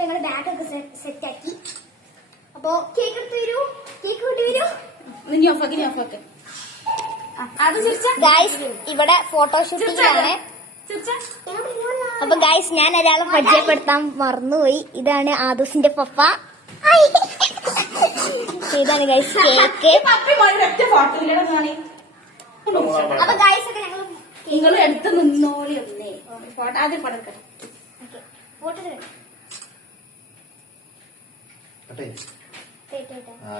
ഞങ്ങള് ബാഗൊക്കെ സെറ്റ് ആക്കി. അപ്പൊ കേക്ക് എടുത്ത് വരൂ, കേക്ക് കൂട്ടി വരൂ. ഗൈസ് ഇവിടെ ഫോട്ടോഷൂട്ടിങ്ങിലാണ്. അപ്പൊ ഗൈസ് ഞാൻ ഒരാളെ പരിചയപ്പെടുത്താൻ മറന്നുപോയി. ഇതാണ് ആദൂസിന്റെ പപ്പ. ഇതാണ് ഗൈസ് കേക്ക്. അപ്പൊ ഗൈസ് ഒക്കെ ഞങ്ങൾ എടുത്ത് നിന്നോളി ഒന്നേ ഫോട്ടോ ആദ്യം പടക്കട്ടെ.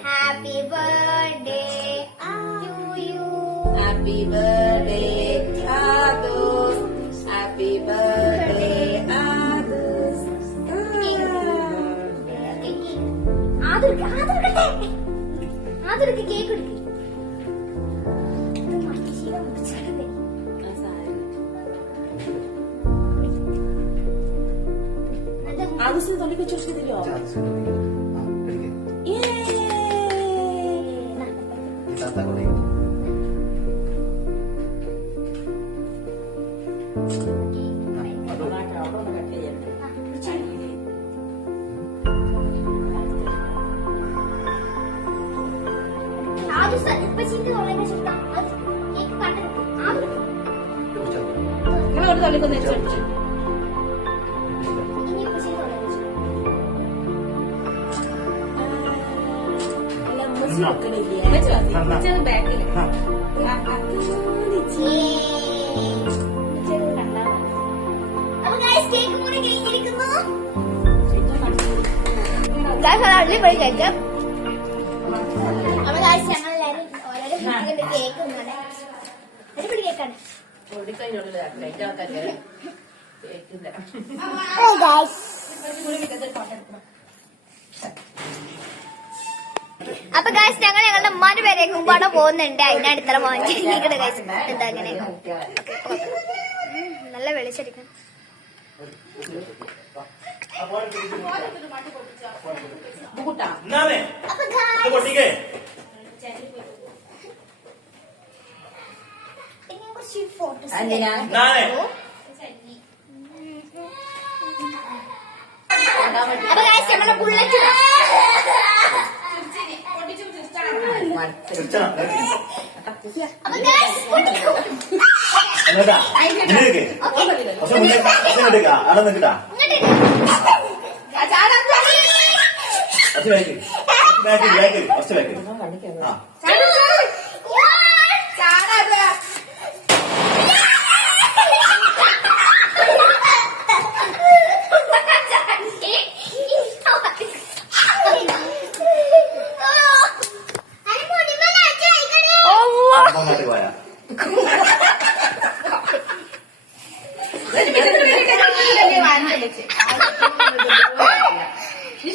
Happy birthday to you. Happy birthday Aadus. Happy birthday Aadus. ആദർക്ക് കേക്ക് എടുക്കും. ആദൂസിന് തൊള്ളിക്ക് വെച്ചു തരുമോ? നിങ്ങളോട് തൊള്ളിക്കൊന്ന് വെച്ചു. ബാക്കിൽ പോയി കഴിക്കാം. അപ്പൊ ഞങ്ങളെല്ലാരും ഓരോരോ കേക്ക് അടിപൊളി കേക്കാണ്. അപ്പൊ ഗൈസ് ഞങ്ങൾ ഞങ്ങളുടെ ഉമ്മാന്റെ പേരെ കുമ്പാട പോകുന്നുണ്ട്. അതിനാണ് ഇത്ര വാങ്ങിച്ചിരിക്കുന്നത് ഗൈസ്. എന്താ അങ്ങനെ നല്ല വെളിച്ചടിക്കണം. ഫോട്ടോസ് അപ്പൊ ഗൈസ് ഞങ്ങളുടെ ബുള്ളറ്റ്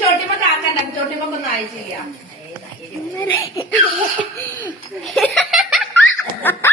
ചോട്ടിമൊക്കെ ആക്കണ്ട. ചോട്ടിമൊക്കെ ഒന്നും ആയിട്ടില്ല.